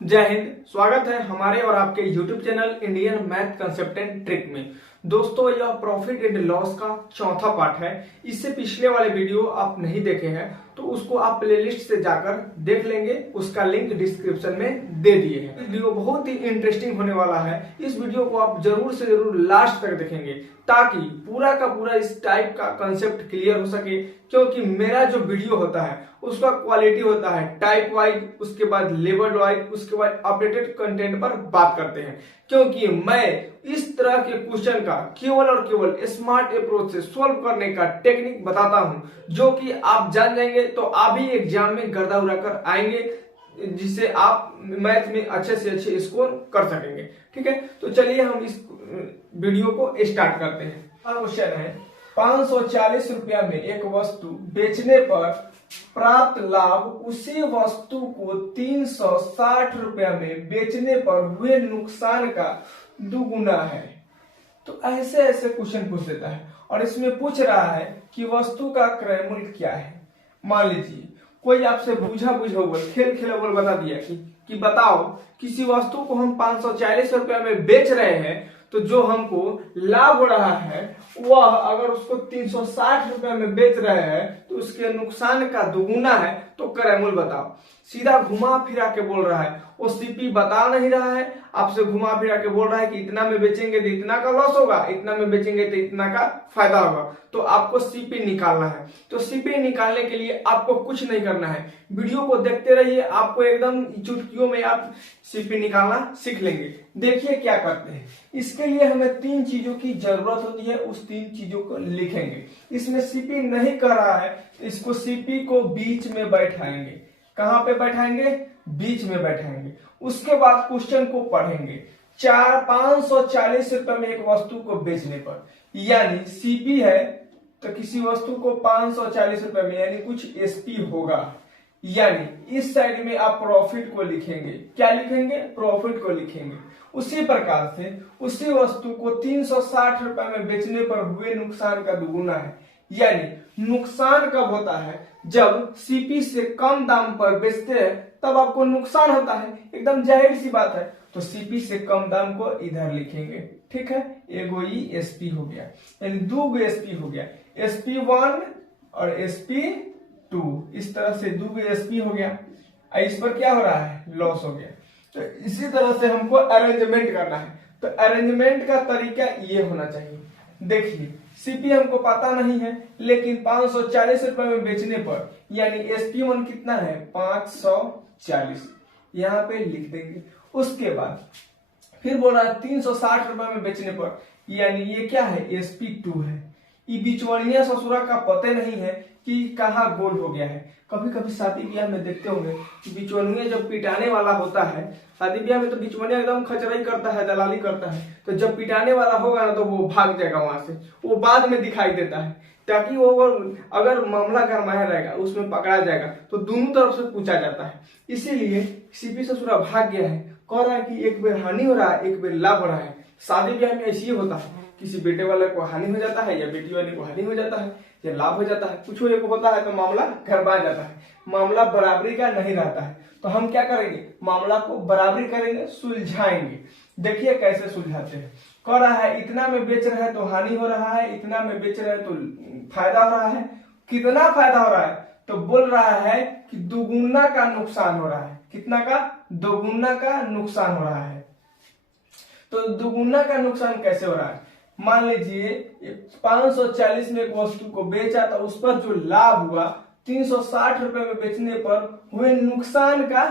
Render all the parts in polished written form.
जय हिंद। स्वागत है हमारे और आपके YouTube channel Indian math concept and trick में। दोस्तों, यह प्रॉफिट एंड लॉस का चौथा पार्ट है। इससे पिछले वाले वीडियो आप नहीं देखे हैं तो उसको आप प्लेलिस्ट से जाकर देख लेंगे, उसका लिंक डिस्क्रिप्शन में दे दिए हैं। वीडियो बहुत ही इंटरेस्टिंग होने वाला है। इस वीडियो को आप जरूर से जरूर लास्ट तक देखेंगे ताकि पूरा का पूरा इस टाइप का कंसेप्ट क्लियर हो सके, क्योंकि मेरा जो वीडियो होता है उसका क्वालिटी होता है टाइप वाइज, उसके बाद लेवल वाइज, उसके बाद अपडेटेड कंटेंट पर बात करते हैं। क्योंकि मैं इस तरह के क्वेश्चन का केवल और केवल स्मार्ट अप्रोच से सॉल्व करने का टेक्निक बताता हूं, जो कि आप जान जाएंगे तो आप भी एग्जाम में गर्दा उड़ाकर आएंगे, जिससे आप मैथ में अच्छे से अच्छे स्कोर कर सकेंगे। ठीक है, तो चलिए हम इस वीडियो को स्टार्ट करते हैं। क्वेश्चन है 540 रुपया में एक वस्तु बेचने पर प्राप्त लाभ उसी वस्तु को 360 रुपया में बेचने पर हुए नुकसान का दुगुना है। तो ऐसे ऐसे क्वेश्चन पूछ देता है और इसमें पूछ रहा है कि वस्तु का क्रय मूल्य क्या है। मान लीजिए कोई आपसे बूझा खेल खेल बता दिया कि बताओ किसी वस्तु को हम 540 रुपया में बेच रहे हैं, तो जो हमको लाभ हो रहा है वह अगर उसको 360 रुपया में बेच रहे हैं तो उसके नुकसान का दुगुना है। तो क्रय मूल्य बताओ। सीधा घुमा फिरा के बोल रहा है, वो सीपी बता नहीं रहा है, आपसे घुमा फिरा के बोल रहा है कि इतना में बेचेंगे तो इतना का लॉस होगा, इतना में बेचेंगे तो इतना का फायदा होगा। तो आपको सीपी निकालना है। तो सीपी निकालने के लिए आपको कुछ नहीं करना है, वीडियो को देखते रहिए, आपको एकदम चुटकियों में आप सीपी निकालना सीख लेंगे। देखिए क्या करते हैं। इसके लिए हमें 3 चीजों की जरूरत होती है, उस 3 चीजों को लिखेंगे। इसमें सीपी नहीं कर रहा है तो इसको सीपी को बीच में बैठाएंगे। कहां पे बैठाएंगे? बीच में बैठाएंगे। उसके बाद क्वेश्चन को पढ़ेंगे। 540 रुपए में एक वस्तु को बेचने पर, यानी सीपी है तो किसी वस्तु को 540 रुपए में यानी कुछ एसपी होगा, यानी इस साइड में आप प्रॉफिट को लिखेंगे। क्या लिखेंगे? प्रॉफिट को लिखेंगे। उसी प्रकार से उसी वस्तु को 360 रुपए में बेचने पर हुए नुकसान का दुगुना है, यानी नुकसान कब होता है? जब सीपी से कम दाम पर बेचते हैं तब आपको नुकसान होता है, एकदम जाहिर सी बात है। तो सीपी से कम दाम को इधर लिखेंगे। ठीक है, एगो ई एसपी हो गया, यानी 2 एसपी हो गया, SP1 और SP2। इस तरह से 2 एसपी हो गया। इस पर क्या हो रहा है? लॉस हो गया। तो इसी तरह से हमको अरेंजमेंट करना है। तो अरेंजमेंट का तरीका ये होना चाहिए। देखिए सीपी हमको पता नहीं है, लेकिन 540 रुपए में बेचने पर यानी SP1 कितना है? 540, यहाँ पे लिख देंगे। उसके बाद फिर बोल रहा है 360 रुपए में बेचने पर, यानी ये क्या है? SP2 है। ये बिचवनिया ससुरा का पता नहीं है कि कहाँ गोल हो गया है। कभी कभी शादी ब्याह में देखते होंगे कि बिचवनिया जब पिटाने वाला होता है, शादी ब्याह में तो बिचवनिया एकदम खचराई करता है, दलाली करता है, तो जब पिटाने वाला होगा ना तो वो भाग जाएगा वहां से, वो बाद में दिखाई देता है, ताकि वो अगर मामला गरमाया रहेगा उसमें पकड़ा जाएगा तो दोनों तरफ से पूछा जाता है। इसीलिए सीपी ससुरा भाग गया है, कह रहा है कि एक बेर हानि हो रहा है, एक बेर लाभ हो रहा है। शादी ब्याह में ऐसे ही होता है, किसी बेटे वाले को हानि हो जाता है या बेटी वाले को हानि हो जाता है या लाभ हो जाता है, कुछ एक होता है तो मामला गड़बड़ा जाता है, मामला बराबरी का नहीं रहता है। तो हम क्या करेंगे? मामला को बराबरी करेंगे, सुलझाएंगे। देखिए कैसे सुलझाते हैं। कह रहा है इतना में बेच रहे हैं तो हानि हो रहा है, इतना में बेच रहे हैं तो फायदा हो रहा है। कितना फायदा हो रहा है? तो बोल रहा है कि दोगुना का नुकसान हो रहा है। कितना का? दोगुना का नुकसान हो रहा है। तो दोगुना का नुकसान कैसे हो रहा है? मान लीजिए 540 में एक वस्तु को बेचा तो उस पर जो लाभ हुआ 360 रुपए में बेचने पर हुए नुकसान का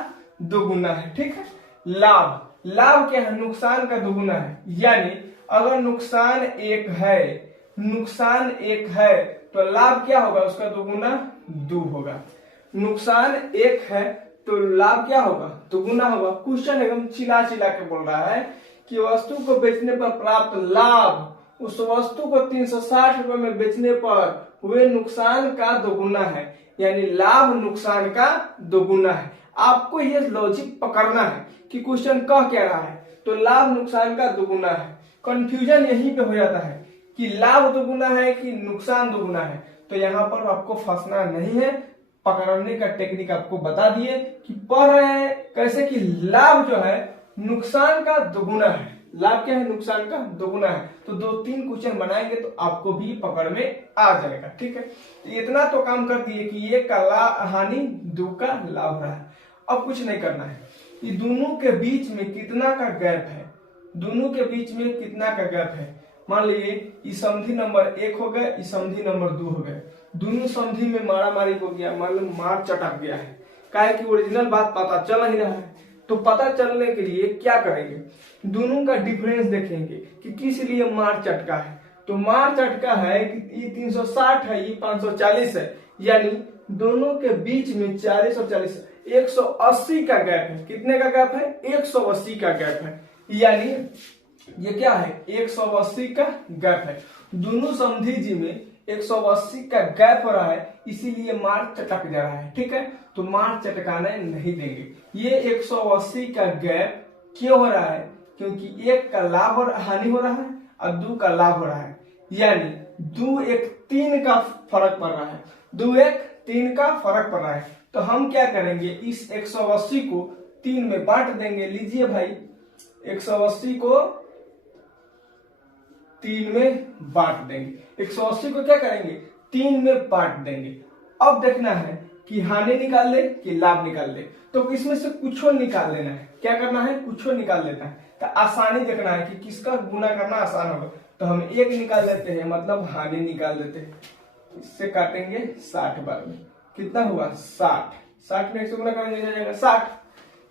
दोगुना है। ठीक है, लाभ क्या है? नुकसान का दोगुना है। यानी अगर नुकसान 1 है तो लाभ क्या होगा? उसका दोगुना 2 होगा। नुकसान 1 है तो लाभ क्या होगा? दोगुना होगा। क्वेश्चन एकदम चिल्ला के बोल रहा है कि वस्तु को बेचने पर प्राप्त लाभ उस वस्तु को 360 रुपए में बेचने पर हुए नुकसान का दोगुना है, यानी लाभ नुकसान का दोगुना है। आपको ये लॉजिक पकड़ना है कि क्वेश्चन कह क्या रहा है। तो लाभ नुकसान का दोगुना है। कंफ्यूजन यहीं पे हो जाता है कि लाभ दोगुना है कि नुकसान दोगुना है। तो यहाँ पर आपको फंसना नहीं है, पकड़ने का टेक्निक आपको बता दिए कि पढ़ रहे हैं कैसे कि लाभ जो है नुकसान का दोगुना है। लाभ क्या है? नुकसान का दोगुना है। तो 2-3 क्वेश्चन बनाएंगे तो आपको भी पकड़ में आ जाएगा। ठीक है, तो इतना तो काम कर दिए कि एक का हानि, दो का लाभ रहा है। अब कुछ नहीं करना है, ये दोनों के बीच में कितना का गैप है, दोनों के बीच में कितना का गैप है। मान लीजिए ये समधी नंबर 1 हो गया, ये समधी नंबर 2 हो गया, दोनों समधी में मारा मारी हो गया, मतलब मार चटक गया है। काहे कि ओरिजिनल बात पता चल नहीं रहा है। तो पता चलने के लिए क्या करेंगे, दोनों का डिफरेंस देखेंगे कि किस लिए मार चटका है। तो मार चटका है कि ये 360 है, ये 540 है, यानी दोनों के बीच में 40 और 40 180 का गैप है। कितने का गैप है? 180 का गैप है। यानी ये क्या है? 180 का गैप है। दोनों समधी जी में 180 का गैप हो रहा है, इसीलिए मार चटक जा रहा है। ठीक है, तो मार चटकाने नहीं देंगे। ये 180 का गैप क्यों हो रहा है? क्योंकि एक का लाभ और हानि हो रहा है और 2 का लाभ हो रहा है, यानी 2-1-3 का फर्क पड़ रहा है, 2-1-3 का फर्क पड़ रहा है। तो हम क्या करेंगे, इस 180 को 3 में बांट देंगे। लीजिए भाई, 180 को 3 में बांट देंगे। 180 को क्या करेंगे? 3 में बांट देंगे। अब देखना है कि हानि निकाल ले कि लाभ निकाल ले। तो इसमें से कुछ निकाल लेना है। क्या करना है? कुछ निकाल लेना है। तो आसानी देखना है कि किसका गुना करना आसान होगा। तो हम 1 निकाल लेते हैं, मतलब हानि निकाल लेते हैं। इससे काटेंगे 60 बार में, कितना हुआ? 60। 60 में 100 गुना करेंगे, जाएगा 60।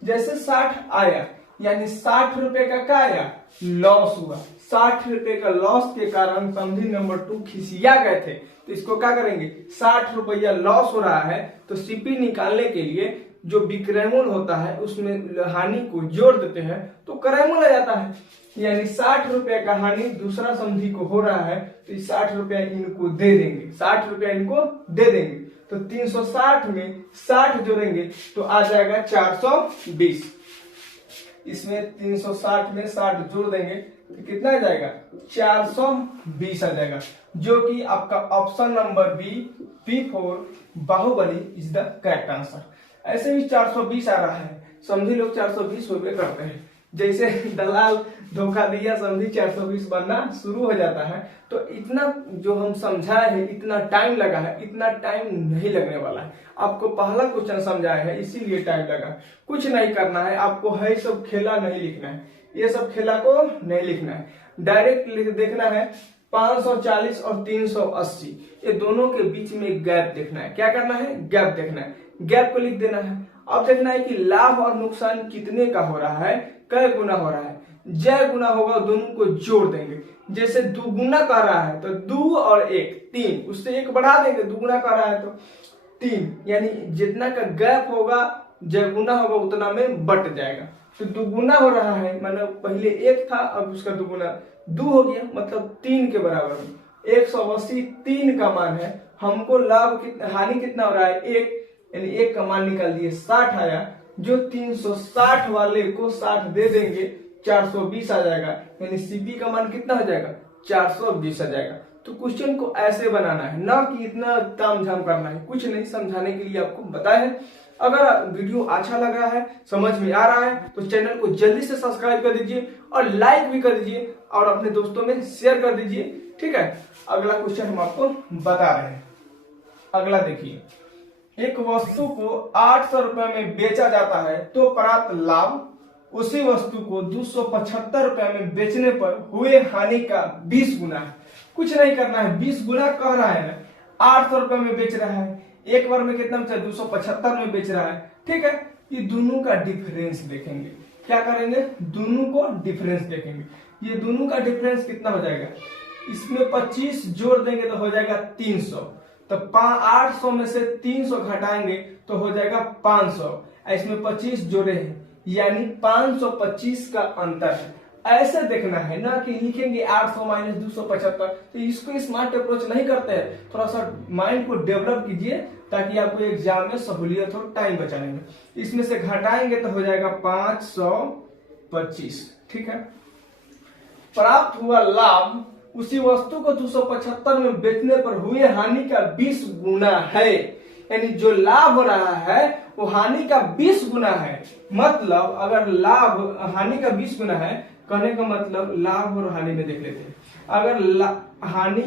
जैसे 60 आया, यानी 60 रुपए का क्या आया? लॉस हुआ। 60 रुपए का लॉस के कारण समधी नंबर 2 खिसिया गए थे। तो इसको क्या करेंगे? 60 रुपया लॉस हो रहा है, तो सीपी निकालने के लिए जो विक्रय मूल्य होता है उसमें हानि को जोड़ देते हैं तो क्रय मूल्य आ जाता है। यानी 60 रुपए का हानि दूसरा समधी को हो रहा है, तो 60 रुपया इनको दे देंगे, 60 रुपया इनको दे देंगे। तो 360 में 60 जोड़ेंगे तो आ जाएगा 420। इसमें 360 में 60 जोड़ देंगे तो कितना आ जाएगा? 420 आ जाएगा, जो कि आपका option number B, P4 Baahubali is the correct answer. ऐसे भी 420 आ रहा है, समझी लोग 420 रुपए करते हैं। जैसे दलाल धोखा दिया, समझी 420 बनना शुरू हो जाता है। तो इतना जो हम समझाए हैं, इतना टाइम लगा है, इतना टाइम नहीं लगने वाला है। आपको पहला क्वेश्चन समझाया है इसीलिए टाइम लगा। कुछ नहीं करना है आपको, है सब खेला नहीं लिखना है, ये सब खेला को नहीं लिखना है, डायरेक्ट लिख देखना है 540 और 380, ये दोनों के बीच में गैप देखना है। क्या करना है? गैप देखना है, गैप को लिख देना है। अब देखना है कि लाभ और नुकसान कितने का हो रहा है, कै गुना हो रहा है। जय गुना होगा, दोनों को जोड़ देंगे। जैसे 2 गुना कर रहा है तो 2 और 1 3, उससे 1 बढ़ा देंगे, 2 गुना कर रहा है तो 3, यानी जितना का गैप होगा जय गुना होगा उतना में बट जाएगा। तो 2 गुना हो रहा है, मतलब पहले 1 था, अब उसका 2 गुना 2 हो गया, मतलब 3 के बराबर में 180 3 का मान है। हमको लाभ हानि कितना हो रहा है? 1, यानी 1 का मान निकाल दिए 60 आया, जो 360 वाले को 60 दे देंगे 420 आ जाएगा, यानी सीपी का मान कितना हो जाएगा? 420 आ जाएगा। तो क्वेश्चन को ऐसे बनाना है, ना कि इतना तामझाम करना है। कुछ नहीं, समझाने के लिए आपको बताया है। अगर वीडियो अच्छा लग रहा है, समझ में आ रहा है, तो चैनल को जल्दी से सब्सक्राइब कर दीजिए और लाइक भी कर दीजिए और अपने दोस्तों में शेयर कर दीजिए। ठीक है, अगला क्वेश्चन हम आपको बता रहे हैं। अगला देखिए, एक वस्तु को 800 रुपए में बेचा जाता है तो प्राप्त लाभ उसी वस्तु को 275 रुपए में बेचने पर हुए हानि का 20 गुना है। कुछ नहीं करना है, 20 गुना कह रहा है ना, 800 रुपए में बेच रहा है, एक बार में कितना बचा? 275 में बेच रहा है। ठीक है, ये दोनों का डिफरेंस देखेंगे। क्या करेंगे? दोनों को डिफरेंस देखेंगे। ये दोनों का डिफरेंस कितना हो जाएगा? इसमें 25 जोड़ देंगे तो हो जाएगा 300। तो 800 में से 300 घटाएंगे तो हो जाएगा 500। इसमें 25 जोड़े हैं, यानी 525 का अंतर है। ऐसे देखना है, ना कि लिखेंगे 800 माइनस 275। तो इसको स्मार्ट अप्रोच नहीं करते हैं, थोड़ा सा माइंड को डेवलप कीजिए ताकि आपको एग्जाम में सहूलियत हो, टाइम बचाने में। इसमें से घटाएंगे तो हो जाएगा 525। ठीक है, प्राप्त हुआ लाभ उसी वस्तु को 275 में बेचने पर हुए हानि का 20 गुना है। यानी जो लाभ हो रहा है वो हानि का 20 गुना है। मतलब अगर लाभ हानि का 20 गुना है, कहने का मतलब लाभ और हानि में देख लेते हैं। अगर हानि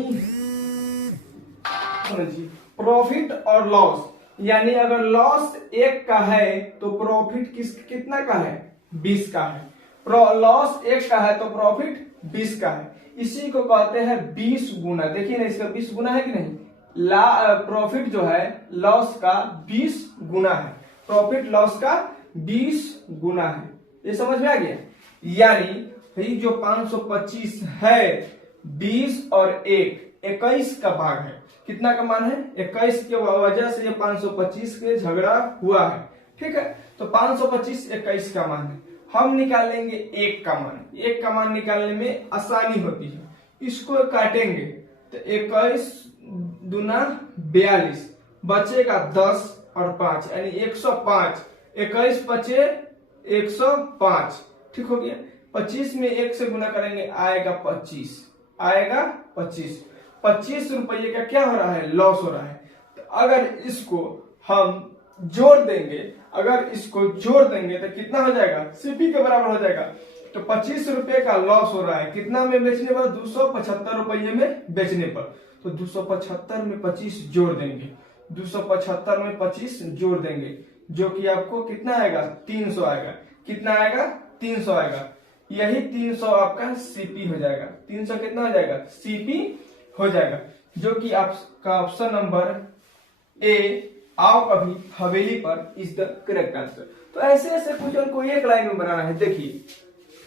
समझिए, प्रॉफिट और लॉस, यानी अगर लॉस 1 का है तो प्रॉफिट कितना का है, 20 का है। लॉस 1 का है तो प्रॉफिट 20 का है। इसी को कहते हैं 20 गुना। देखिए ना, इसका 20 गुना है कि नहीं। प्रॉफिट जो है लॉस का 20 गुना है, प्रॉफिट लॉस का 20 गुना है। ये समझ में आ गया। यानी जो 525 है, 20 और 1 21 का भाग है। कितना का मान है, 21 के वजह से ये 525 के झगड़ा हुआ है। ठीक है, तो 525 21 का मान है। हम निकालेंगे 1 का मान। 1 का मान निकालने में आसानी होती है। इसको काटेंगे तो 21 दूना 42, बचेगा 10 और 5 यानी 105। 21 बचे 105। ठीक हो गया। 25 में 1 से गुना करेंगे आएगा 25, आएगा 25। 25 रुपये का क्या हो रहा है, लॉस हो रहा है। तो अगर इसको हम जोड़ देंगे, तो कितना हो जाएगा, सीपी के बराबर हो जाएगा। तो 25 रुपए का लॉस हो रहा है, कितना में बेचने पर, 275 रुपये में बेचने पर। तो 275 में 25 जोड़ देंगे, 275 में 25 जोड़ देंगे, जो कि आपको कितना आएगा, 300 आएगा। कितना आएगा, 300 आएगा। यही 300 आपका सीपी हो जाएगा। 300 कितना हो जाएगा, सीपी हो जाएगा, जो कि आपका ऑप्शन नंबर ए, आओ कभी हवेली पर, इज द करेक्ट आंसर। तो ऐसे ऐसे क्वेश्चन को एक लाइन में बनाना है। देखिए,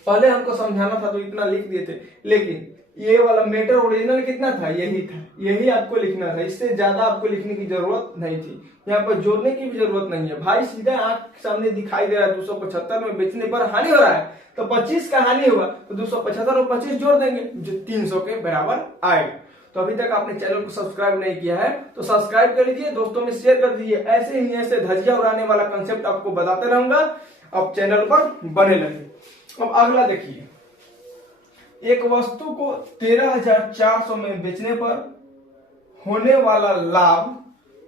पहले हमको समझाना था तो इतना लिख दिए थे, लेकिन ये वाला मैटर ओरिजिनल कितना था, यही था, यही आपको लिखना था। इससे ज्यादा आपको लिखने की जरूरत नहीं थी। यहाँ पर जोड़ने की भी जरूरत नहीं है भाई, सीधा आंख सामने दिखाई दे रहा है 275 में बेचने पर हानि हो रहा है, तो 25 का हानि होगा, तो 275 और 25 जोड़ देंगे जो 300 के बराबर आएगा। तो अभी तक आपने चैनल को सब्सक्राइब नहीं किया है तो सब्सक्राइब कर लीजिए, दोस्तों में शेयर कर दीजिए। ऐसे ही ऐसे धज्जियां उड़ाने वाला कंसेप्ट आपको बताते रहूंगा, आप चैनल पर बने रहिए। अब अगला देखिए, एक वस्तु को 13,400 में बेचने पर होने वाला लाभ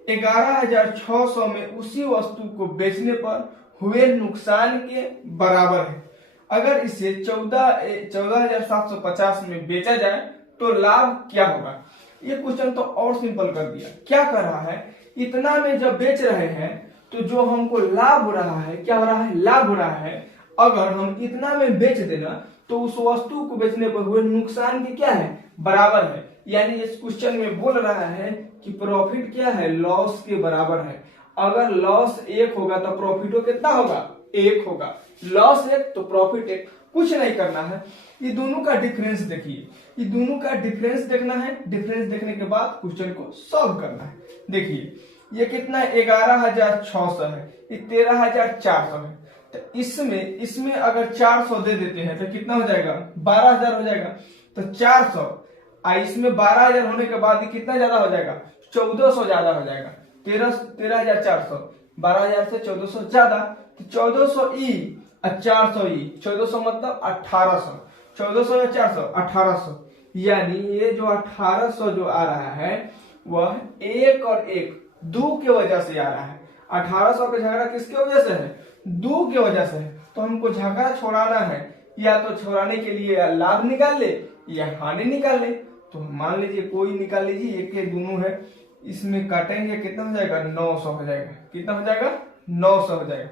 11,600 में उसी वस्तु को बेचने पर हुए नुकसान के बराबर है। अगर इसे 14,750 में बेचा जाए तो लाभ क्या होगा। ये क्वेश्चन तो और सिंपल कर दिया। क्या कर रहा है, इतना में जब बेच रहे हैं तो जो हमको लाभ हो रहा है, क्या हो रहा है, लाभ हो रहा है। अगर हम इतना में बेच देना तो उस वस्तु को बेचने पर हुए नुकसान के क्या है, बराबर है। यानी इस क्वेश्चन में बोल रहा है कि प्रॉफिट क्या है, लॉस के बराबर है। अगर लॉस 1 होगा तो प्रॉफिट कितना होगा, 1 होगा। लॉस 1 तो प्रॉफिट 1। कुछ नहीं करना है, ये दोनों का डिफरेंस देखिए, ये दोनों का डिफरेंस देखना है। डिफरेंस देखने के बाद क्वेश्चन को सॉल्व करना है। देखिए, ये कितना 11,600 है, ये 13,400 है। तो इसमें अगर 400 दे देते हैं तो कितना हो जाएगा, 12,000 हो जाएगा। तो 400 इसमें 12,000 होने के बाद कितना ज्यादा हो जाएगा, 1,400 ज्यादा हो जाएगा। 13,400, 12,000 से 1,400 ज्यादा, तो 1,400 ई और 400 ई, 1,400 मतलब 1,800, 1,400 या 400, 1,800। यानी ये जो 1,800 जो आ रहा है वह 1 और 1 2 की वजह से आ रहा है। 1,800 का झगड़ा किसकी वजह से है, 2 की वजह से है। तो हमको झगड़ा छोड़ाना है, या तो छोड़ाने के लिए लाभ निकाल ले या हानि निकाल ले। तो मान लीजिए कोई निकाल लीजिए, एक के दोनों है, इसमें काटेंगे कितना हो जाएगा, 900 हो जाएगा। कितना हो जाएगा, 900 हो जाएगा।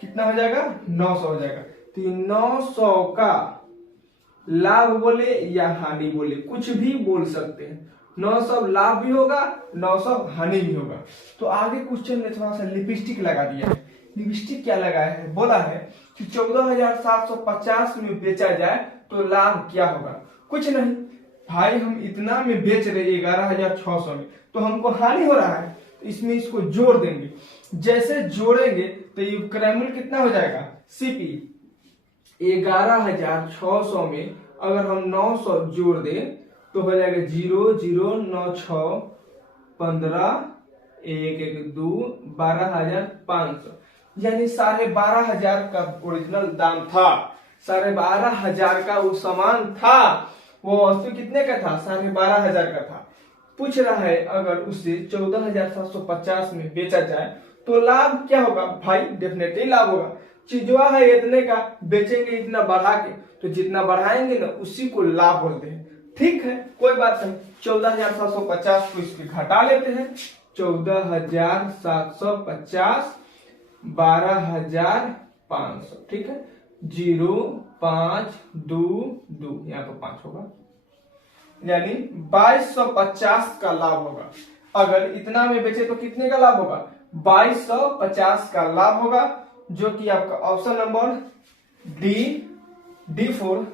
कितना हो जाएगा, 900 हो जाएगा। तो 900 का लाभ बोले या हानि बोले, कुछ भी बोल सकते हैं। 900 लाभ भी होगा, 900 हानि भी होगा। तो आगे क्वेश्चन में थोड़ा सा लिपस्टिक लगा दिया है। लिपस्टिक क्या लगाया है, बोला है कि 14,750 में बेचा जाए तो लाभ क्या होगा। कुछ नहीं भाई, हम इतना में बेच रहे 11,600 में, तो हमको हानि हो रहा है, तो इसमें इसको जोड़ देंगे। जैसे जोड़ेंगे तो ये क्रैमुल कितना हो जाएगा, सीपी। 11,600 में अगर हम 900 जोड़ दें तो हो जाएगा 0 0 9 6 15 1 1 2 12,500। यानी 12,500 का ओरिजिनल दाम था। 12,500 का वो सामान था, वो वस्तु कितने का था, 12,500 का था। पूछ रहा है अगर उसे 14,750 में बेचा जाए तो लाभ क्या होगा भाई, डेफिनेटली लाभ होगा। चीजवा है इतने का, बेचेंगे इतना बढ़ा के, तो जितना बढ़ाएंगे ना उसी को लाभ बोलते हैं। ठीक है, कोई बात नहीं। 14,750 को इसके घटा लेते हैं। 14,750 12,500, ठीक है। 0 5 2 2 यहाँ पर 5 होगा, यानी 2250 का लाभ होगा। अगर इतना में बेचे तो कितने का लाभ होगा, 2250 का लाभ होगा, जो कि आपका ऑप्शन नंबर D4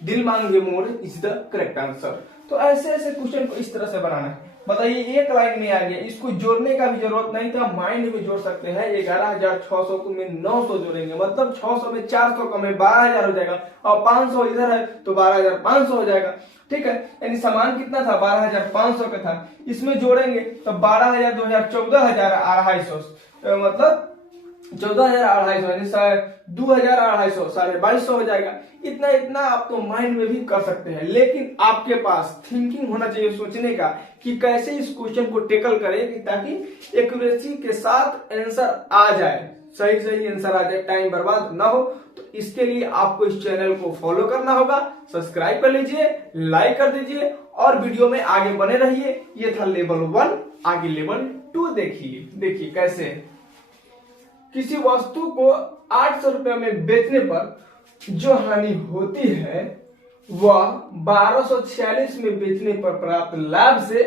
दिल मांगे more is the correct answer. तो ऐसे ऐसे क्वेश्चन को इस तरह से बनाना है। बताइए, एक लाइन में आ गया, इसको जोड़ने का भी जरूरत नहीं था, माइंड में जोड़ सकते हैं। 11,600 को में 900 जोड़ेंगे, मतलब 600 में 400 कम है, 12,000 हो जाएगा, और 500 इधर है तो 12,500 हो जाएगा। ठीक है, यानी समान कितना था, 12,500 का था। इसमें जोड़ेंगे तो 12,000 2,000 14,250, मतलब 14,250, 2,250, 2250 हो जाएगा। इतना इतना आप तो माइंड में भी कर सकते हैं, लेकिन आपके पास थिंकिंग होना चाहिए सोचने का कि कैसे इस क्वेश्चन को टेकल करें ताकि एक्यूरेसी के साथ आंसर आ जाए, सही सही आंसर आ जाए, टाइम बर्बाद ना हो। तो इसके लिए आपको इस चैनल को फॉलो करना होगा, सब्सक्राइब कर लीजिए, लाइक कर दीजिए और वीडियो में आगे बने रहिए। ये था लेवल 1, आगे लेवल 2 देखिए। देखिए कैसे किसी वस्तु को 800 रुपए में बेचने पर जो हानि होती है वह 1246 में बेचने पर प्राप्त लाभ से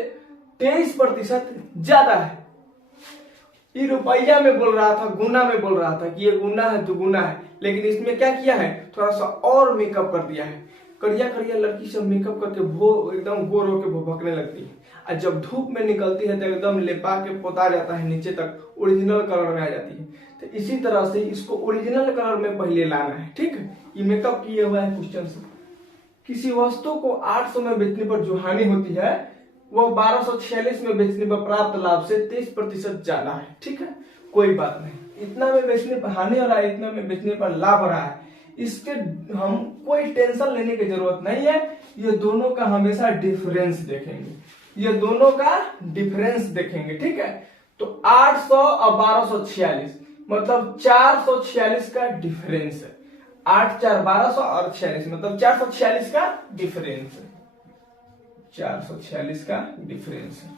23% ज्यादा है। ये रुपया में बोल रहा था, गुना में बोल रहा था कि ये गुना है तो गुना है, लेकिन इसमें क्या किया है, थोड़ा सा और मेकअप कर दिया है। करिया करिया लड़की सब मेकअप करके एकदम गोर होके भभकने लगती है, और जब धूप में निकलती है तो एकदम लेपा के पोता जाता है, नीचे तक ओरिजिनल कलर में आ जाती है। तो इसी तरह से इसको ओरिजिनल कलर में पहले लाना है। ठीक है, ये मेकअप किए हुआ है क्वेश्चन से। किसी वस्तु को 800 में बेचने पर जो हानि होती है वह 1246 में बेचने पर प्राप्त लाभ से 23% ज्यादा है। ठीक है, कोई बात नहीं, इतना में बेचने पर हानि हो रहा है, इतना में बेचने पर लाभ हो रहा है, इसके हम कोई टेंशन लेने की जरूरत नहीं है। ये दोनों का हमेशा डिफरेंस देखेंगे, ये दोनों का डिफरेंस देखेंगे। ठीक है, तो 800 और 1246 मतलब 446 का डिफरेंस है। 8 4 1200 और 46 मतलब 446 का डिफरेंस है, 446 का डिफरेंस है।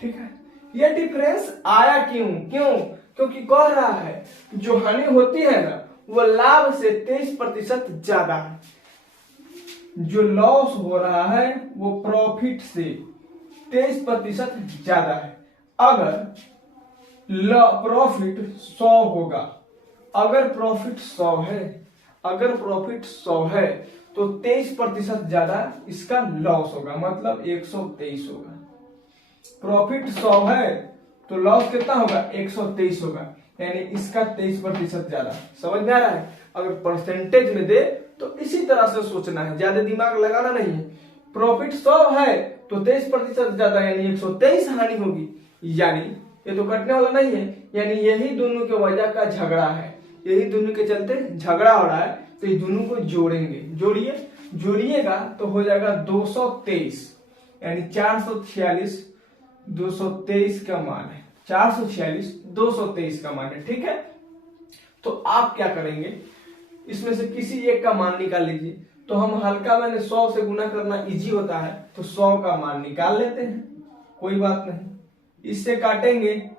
ठीक है, ये डिफरेंस आया क्योंकि कह रहा है जो हानि होती है ना वो लाभ से 23% ज्यादा है। जो लॉस हो रहा है वो प्रॉफिट से 23% ज्यादा है। अगर प्रॉफिट 100 होगा, अगर प्रॉफिट 100 है तो 23% ज्यादा इसका लॉस होगा, मतलब 123 होगा। प्रॉफिट 100 है तो लॉस कितना होगा, 123 होगा, यानी इसका 23% ज्यादा। समझ में आ रहा है? अगर परसेंटेज में दे तो इसी तरह से सोचना है, ज्यादा दिमाग लगाना नहीं है। प्रॉफिट 100 है तो 23% ज्यादा, यानी 123 हानि होगी, यानी ये तो कटने वाला नहीं है, यानी यही दोनों के वजह का झगड़ा है, यही दोनों के चलते झगड़ा हो रहा है। तो ये दोनों को जोड़ेंगे, जोड़िएगा तो हो जाएगा 223, यानी 446 223 का मान है, 446 223 का मान है। ठीक है, तो आप क्या करेंगे, इसमें से किसी एक का मान निकाल लीजिए। तो हम हल्का मैंने 100 से गुना करना इजी होता है, तो 100 का मान निकाल लेते हैं, कोई बात नहीं। इससे काटेंगे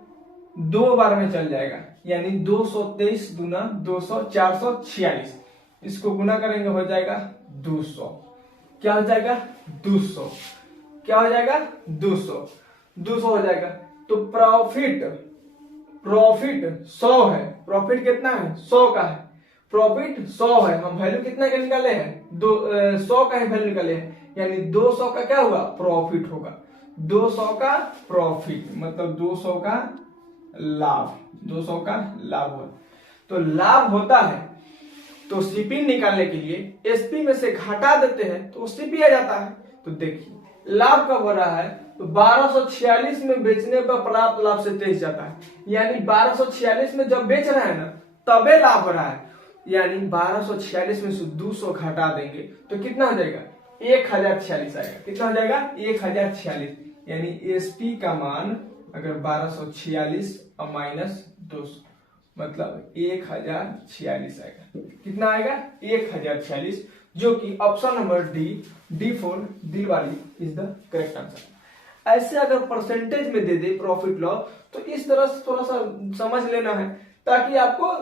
2 बार में चल जाएगा, यानी 223 गुना 200 446, इसको गुना करेंगे हो जाएगा 200। क्या हो जाएगा, 200। क्या हो जाएगा, 200 हो जाएगा। तो प्रॉफिट 100 है, प्रॉफिट कितना है, 100 का है, प्रॉफिट 100 है, हम वैल्यू कितना का निकाले हैं, 100 का ही वैल्यू निकाले हैं, यानी 200 का क्या होगा, प्रॉफिट होगा। 200 का प्रॉफिट मतलब 200 का लाभ, 200 का लाभ होगा। तो लाभ होता है तो सीपी निकालने के लिए एसपी में से घटा देते हैं तो सीपी आ जाता है। तो देखिए लाभ कब हो रहा है, तो 1246 में बेचने पर प्राप्त लाभ से 23 जाता है, यानी 1246 में जब बेच रहे हैं ना तबे लाभ हो रहा है, यानी 1246 में से 200 घटा देंगे तो कितना हो जाएगा, 1046 आएगा। कितना हो जाएगा, 1046, यानी एसपी का मान अगर 1246 और माइनस 200 मतलब 1046 आएगा। कितना आएगा? 1046, जो कि ऑप्शन नंबर D4 दिल वाली इज द करेक्ट आंसर। ऐसे अगर परसेंटेज में दे दे प्रॉफिट लॉस तो इस तरह से थोड़ा सा समझ लेना है ताकि आपको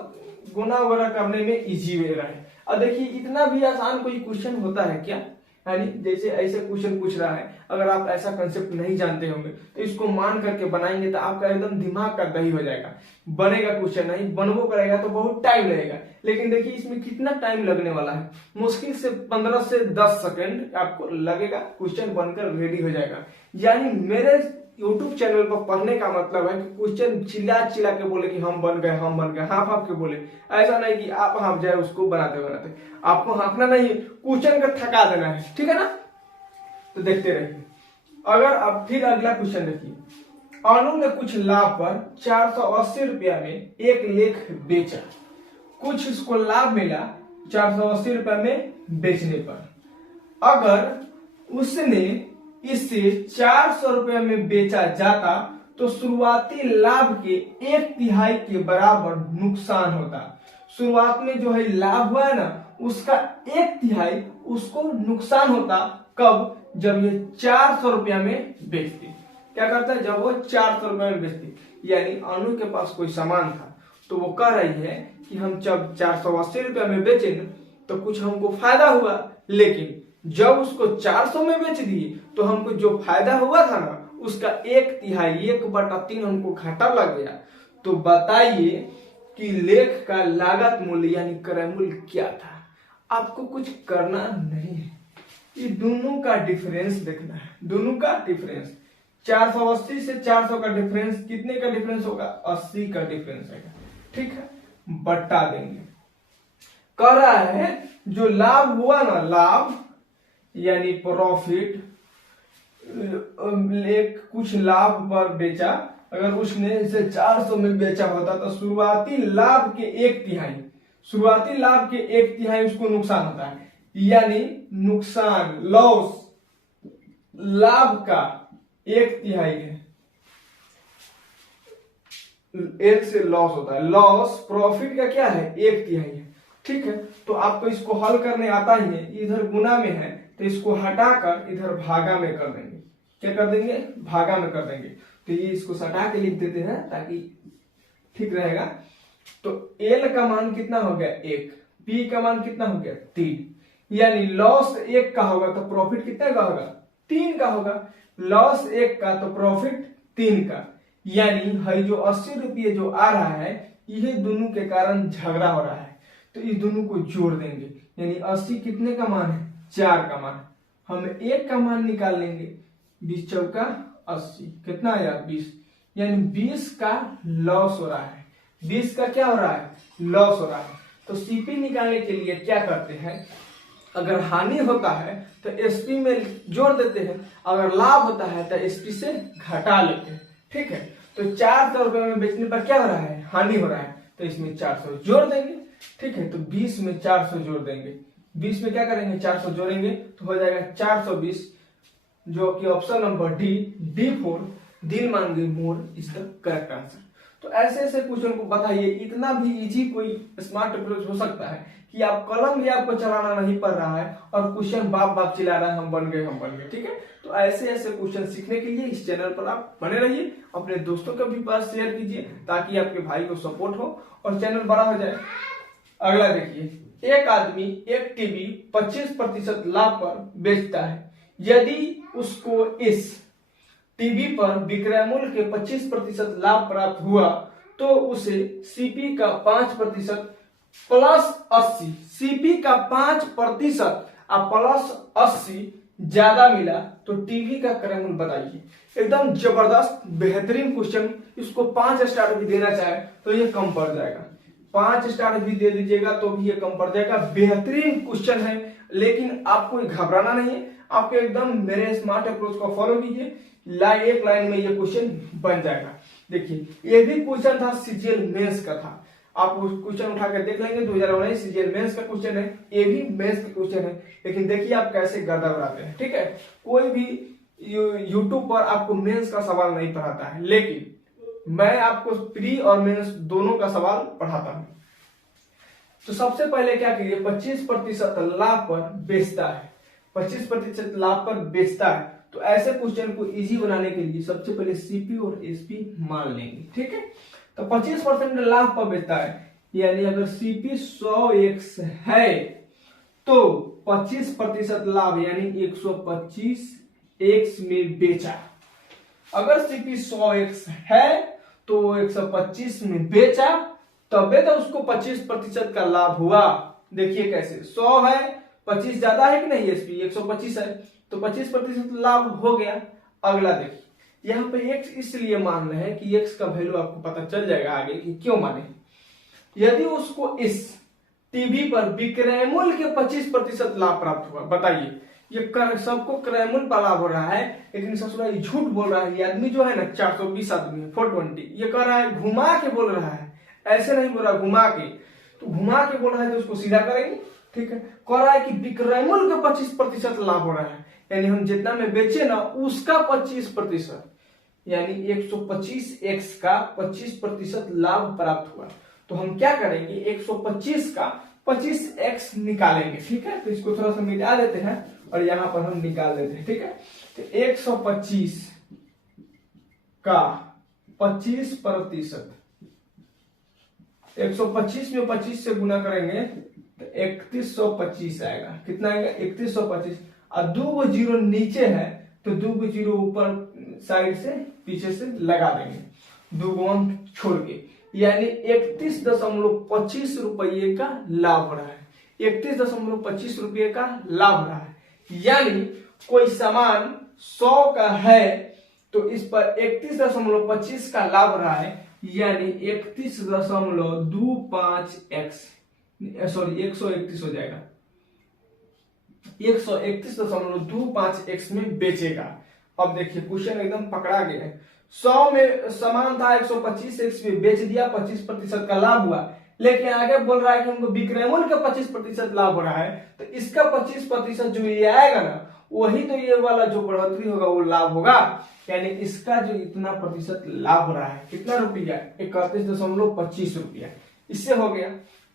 गुना वगैरह करने में इजी रहे। अब देखिए इतना भी आसान कोई क्वेश्चन होता है क्या? यानी जैसे ऐसे क्वेश्चन पूछ रहा है, अगर आप ऐसा कंसेप्ट नहीं जानते होंगे तो इसको मान करके बनाएंगे तो आपका एकदम दिमाग का दही हो जाएगा, बनेगा क्वेश्चन नहीं, बनवो करेगा तो बहुत टाइम लगेगा। लेकिन देखिए इसमें कितना टाइम लगने वाला है, मुश्किल से 15 से 10 सेकंड आपको लगेगा, क्वेश्चन बनकर रेडी हो जाएगा। यानी मेरे YouTube चैनल पर पढ़ने का मतलब है कि क्वेश्चन चिल्ला चिल्ला के बोले कि हम बन गए, हाँफ के बोले। ऐसा नहीं कि आप हाँफ जाए उसको बनाते बनाते, आपको हाँफना नहीं, क्वेश्चन का थका देना है, ठीक है ना? तो देखते रहिए। अगर अब फिर अगला क्वेश्चन देखिए, अनु ने कुछ लाभ पर 480 रुपया में एक लेख बेचा, कुछ इसको लाभ मिला 480 रुपया में बेचने पर। अगर उसने इसे 400 रुपये में बेचा जाता तो शुरुआती लाभ के 1/3 के बराबर नुकसान होता। शुरुआत में जो है लाभ हुआ है ना, उसका 1/3 उसको नुकसान होता। कब? जब ये 400 रुपया में बेचती। क्या करता है? जब वो 400 रुपये में बेचती। यानी अनु के पास कोई सामान था तो वो कह रही है कि हम जब 480 रुपया में बेचे तो कुछ हमको फायदा हुआ, लेकिन जब उसको 400 में बेच दिए तो हमको जो फायदा हुआ था ना उसका 1/3 1/3 हमको घाटा लग गया। तो बताइए कि लेख का लागत मूल्य यानी क्रय मूल्य क्या था? आपको कुछ करना नहीं है, ये दोनों का डिफरेंस देखना है। दोनों का डिफरेंस 480 से 400 का डिफरेंस कितने का डिफरेंस होगा? 80 का डिफरेंस आएगा, ठीक है? बटा देंगे। कह रहा है जो लाभ हुआ ना, लाभ यानी प्रॉफिट, कुछ लाभ पर बेचा, अगर उसने इसे 400 में बेचा होता तो शुरुआती लाभ के 1/3, शुरुआती लाभ के 1/3 उसको नुकसान होता है। यानी नुकसान, लॉस, लाभ का 1/3 है, 1 से लॉस होता है, लॉस प्रॉफिट का क्या है? 1/3 है, ठीक है? तो आपको इसको हल करने आता ही है, इधर गुना में है तो इसको हटाकर इधर भागा में कर देंगे। क्या कर देंगे? भागा में कर देंगे। तो ये इसको सटा के लिख देते हैं ताकि ठीक रहेगा। तो एल का मान कितना हो गया? 1, पी का मान कितना हो गया? 3। यानी लॉस 1 का होगा तो प्रॉफिट कितने का होगा? 3 का होगा। लॉस 1 का तो प्रॉफिट 3 का। यानी है जो 80 रुपये जो आ रहा है, ये दोनों के कारण झगड़ा हो रहा है, तो इस दोनों को जोड़ देंगे। यानी 80 कितने का मान है? 4 का मान। हम 1 का मान निकाल लेंगे, 20 चौका 80, कितना आया? 20। यानी 20 का लॉस हो रहा है, 20 का क्या हो रहा है? लॉस हो रहा है। तो सीपी निकालने के लिए क्या करते हैं? अगर हानि होता है तो एसपी में जोड़ देते हैं, अगर लाभ होता है तो एसपी से घटा लेते हैं, ठीक है? तो 400 रुपये में बेचने पर क्या हो रहा है? हानि हो रहा है, तो इसमें 400 जोड़ देंगे, ठीक है? तो 20 में 400 जोड़ देंगे, 20 में क्या करेंगे? 400 जोड़ेंगे तो हो जाएगा 420, जो कि ऑप्शन नंबर D4 दिल मान गई more is the correct answer. तो ऐसे ऐसे क्वेश्चन को बताइए, इतना भी इजी कोई स्मार्ट अप्रोच हो सकता है कि आप कलम भी आपको चलाना नहीं पड़ रहा है और क्वेश्चन बाप बाप चिल्ला रहा है हम बन गए, ठीक है? तो ऐसे ऐसे क्वेश्चन सीखने के लिए इस चैनल पर आप बने रहिए, अपने दोस्तों के भी पास शेयर कीजिए ताकि आपके भाई को सपोर्ट हो और चैनल बड़ा हो जाए। अगला देखिए, एक आदमी एक टीवी 25% लाभ पर बेचता है। यदि उसको इस टीवी पर विक्रय मूल्य के 25% लाभ प्राप्त हुआ तो उसे सीपी का 5% प्लस 80, सीपी का 5% और प्लस 80 ज्यादा मिला तो टीवी का क्रय मूल्य बताइए। एकदम जबरदस्त बेहतरीन क्वेश्चन, इसको 5 स्टार भी देना चाहे तो ये कम पड़ जाएगा, 5 स्टार भी दे दीजिएगा तो भी ये कम पड़ जाएगा। बेहतरीन क्वेश्चन है, लेकिन आपको घबराना नहीं है, आपके एकदम मेरे स्मार्ट अप्रोच को फॉलो कीजिए, एक लाइन में ये क्वेश्चन बन जाएगा। देखिए ये भी क्वेश्चन था सीजीएल मेंस का था, आप क्वेश्चन उठा कर देख लेंगे, 2019 सीजीएल मेंस का क्वेश्चन है, ये भी मेंस का क्वेश्चन है, लेकिन देखिए आप कैसे गर्दा उड़ाते हैं, ठीक है? कोई भी यूट्यूब पर आपको मेंस का सवाल नहीं पढ़ाता है, लेकिन मैं आपको प्री और मेंस दोनों का सवाल पढ़ाता हूं। तो सबसे पहले क्या कीजिए, 25% लाभ पर बेचता है, 25% लाभ पर बेचता है। तो ऐसे क्वेश्चन को इजी बनाने के लिए सबसे पहले सीपी और एसपी मान लेंगे, ठीक है। तो 25% लाभ पर बेचता है, यानी अगर सीपी 100x है तो 25% लाभ यानी 125x में बेचा। अगर सीपी 100x है तो 125 में बेचा, तबे तो उसको 25% का लाभ हुआ। देखिए कैसे, 100 है, 25 ज्यादा है कि नहीं, एसपी 125 है तो 25% लाभ हो गया। अगला देखिए, यहाँ पे x इसलिए मान रहे हैं कि x का वैल्यू आपको पता चल जाएगा आगे कि क्यों माने। यदि उसको इस टीवी पर विक्रय मूल्य के 25% लाभ प्राप्त हुआ, बताइए ये सबको क्रय मूल्य पर लाभ हो रहा है, लेकिन ससुरा झूठ बोल रहा है। ये आदमी जो है ना 420 आदमी 420, ये कह रहा है घुमा के बोल रहा है, ऐसे नहीं बोल रहा, घुमा के। तो घुमा के बोल रहा है तो उसको सीधा करेंगे, ठीक है। कह रहा है कि विक्रय मूल्य का 25% लाभ हो रहा है, यानी हम जितना में बेचे ना उसका 25%, यानी 125x का 25% लाभ प्राप्त हुआ। तो हम क्या करेंगे, 125 का 25x निकालेंगे, ठीक है। तो इसको थोड़ा सा मिटा देते हैं और यहां पर हम निकाल देते हैं, ठीक है। तो 125 का 25%, 125 में 25 से गुना करेंगे तो 3125 आएगा। कितना आएगा, 3125। और 2 जीरो नीचे है तो 2 जीरो ऊपर साइड से पीछे से लगा देंगे, 2 अंक छोड़ के, यानी 31.25 रुपये का लाभ हो रहा है। 31.25 रुपये का लाभ हो रहा है, यानी कोई सामान 100 का है तो इस पर 31.25 का लाभ हो रहा है, यानी 31.25x, सॉरी 131 हो जाएगा, 131.25x में बेचेगा। अब देखिए क्वेश्चन एकदम पकड़ा गया है। 100 में सामान था, 125x में बेच दिया, 25% का लाभ हुआ। लेकिन आगे बोल रहा है कि हमको विक्रय मूल्य का 25% लाभ हो रहा है, तो इसका 25% जो ये आएगा ना, वही तो ये वाला जो बढ़ोतरी होगा वो लाभ होगा। यानी इसका जो इतना प्रतिशत लाभ हो रहा है, कितना रुपया, 31.25 रुपया, इससे हो गया।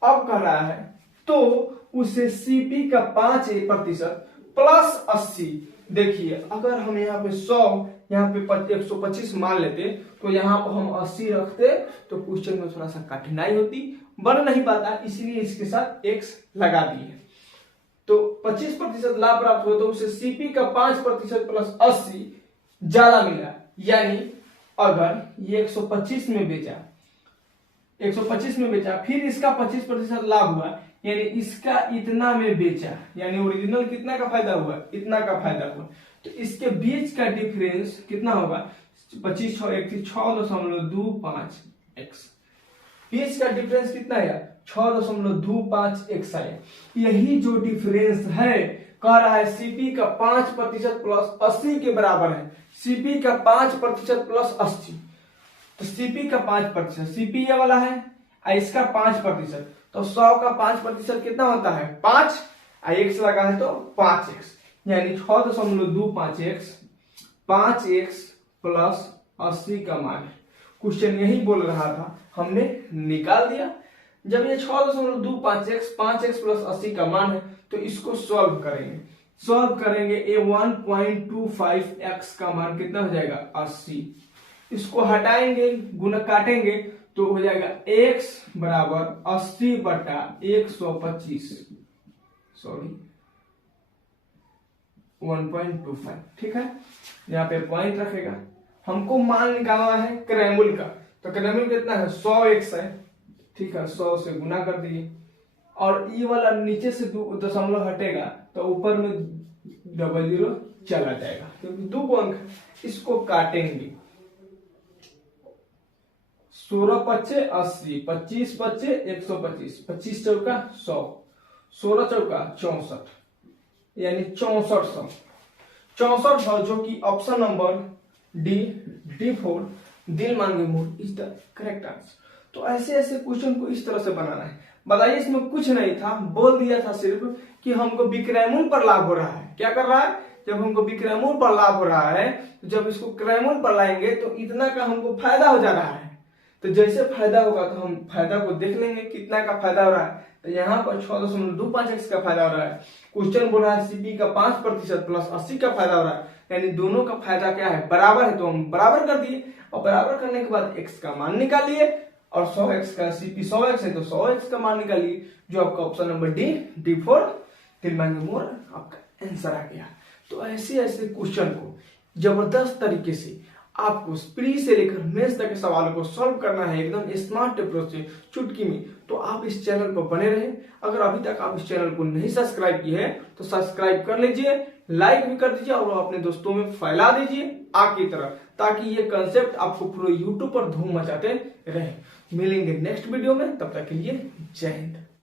अब कह रहा है तो उसे सीपी का 5% प्लस 80। देखिए अगर हम यहाँ पे 100, यहाँ पे 125 मान लेते तो यहाँ पर हम 80 रखते तो क्वेश्चन में थोड़ा सा कठिनाई होती, बन नहीं पाता, इसलिए इसके साथ x लगा दिए। तो 25% लाभ प्राप्त हो तो उसे सीपी का 5% प्लस 80 ज्यादा मिला, यानी अगर ये 125 में बेचा, 125 में बेचा, फिर इसका 25% लाभ हुआ, यानी इसका इतना में बेचा, यानी ओरिजिनल कितना का फायदा हुआ, इतना का फायदा हुआ। तो इसके बीच का डिफरेंस कितना होगा, 25 6.25x, बीच का डिफरेंस कितना है, 6.25x आया। यही जो डिफरेंस है, कह रहा है सीपी का 5% प्लस 80 के बराबर है। सीपी का 5% प्लस 80, तो सीपी का 5%, सीपी ये वाला है, इसका 5%, तो 100 का 5% कितना होता है, 5, x लगा है तो 5x, यानी 6.25x, 5x प्लस 80 का मान है। क्वेश्चन यही बोल रहा था, हमने निकाल दिया। जब ये 6.25x, 5x प्लस 80 का मान है, तो इसको सॉल्व करेंगे। सॉल्व करेंगे, ये 1.25x का मान कितना हो जाएगा, 80। इसको हटाएंगे, गुना काटेंगे तो हो जाएगा x बराबर 80/125, सॉरी 1.25, ठीक है। यहाँ पे पॉइंट रखेगा। हमको मान निकालना है क्रय मूल्य का, तो क्रय मूल्य कितना है, 100x है, ठीक है। 100 से गुना कर दिए, और ये वाला नीचे से दशमलव हटेगा तो ऊपर में 00 चला जाएगा, क्योंकि 2 अंक, इसको काटेंगे। 16 पच्चे 80, 25 पच्चे 125, 25 चौका 100, 16 चौका 64, यानी 6400, 6400 जो कि ऑप्शन नंबर डी, D4 दिल मांगे more is the correct answer. तो ऐसे ऐसे क्वेश्चन को इस तरह से बनाना है। बताइए इसमें कुछ नहीं था, बोल दिया था सिर्फ कि हमको विक्रय मूल्य पर लाभ हो रहा है। क्या कर रहा है, जब हमको विक्रमूल पर लाभ हो रहा है, तो जब इसको क्रयमूल पर लाएंगे तो इतना का हमको फायदा हो जा रहा है। तो जैसे फायदा होगा तो हम फायदा को देख लेंगे कितना का फायदा हो रहा है। तो यहाँ पर 6.25x का फायदा हो रहा है। क्वेश्चन बोल रहा है सीपी का 5% प्लस 80 का फायदा हो रहा है, यानी दोनों का फायदा क्या है, बराबर है, तो हम बराबर कर दिए। और बराबर करने के बाद x का मान निकालिए और 100x का सीपी 100x है तो 100x का मान निकालिए, जो आपका option number D for more आपका आंसर आ गया। तो ऐसे ऐसे क्वेश्चन को जबरदस्त तरीके से आपको प्री से लेकर मेंस तक के सवालों को सॉल्व करना है एकदम स्मार्ट अप्रोच से, चुटकी में। तो आप इस चैनल पर बने रहें। अगर अभी तक आप इस चैनल को नहीं सब्सक्राइब किए हैं तो सब्सक्राइब कर लीजिए, लाइक भी कर दीजिए और अपने दोस्तों में फैला दीजिए आग की तरह, ताकि ये कंसेप्ट आपको पूरे यूट्यूब पर धूम मचाते रहे। मिलेंगे नेक्स्ट वीडियो में, तब तक के लिए जय हिंद।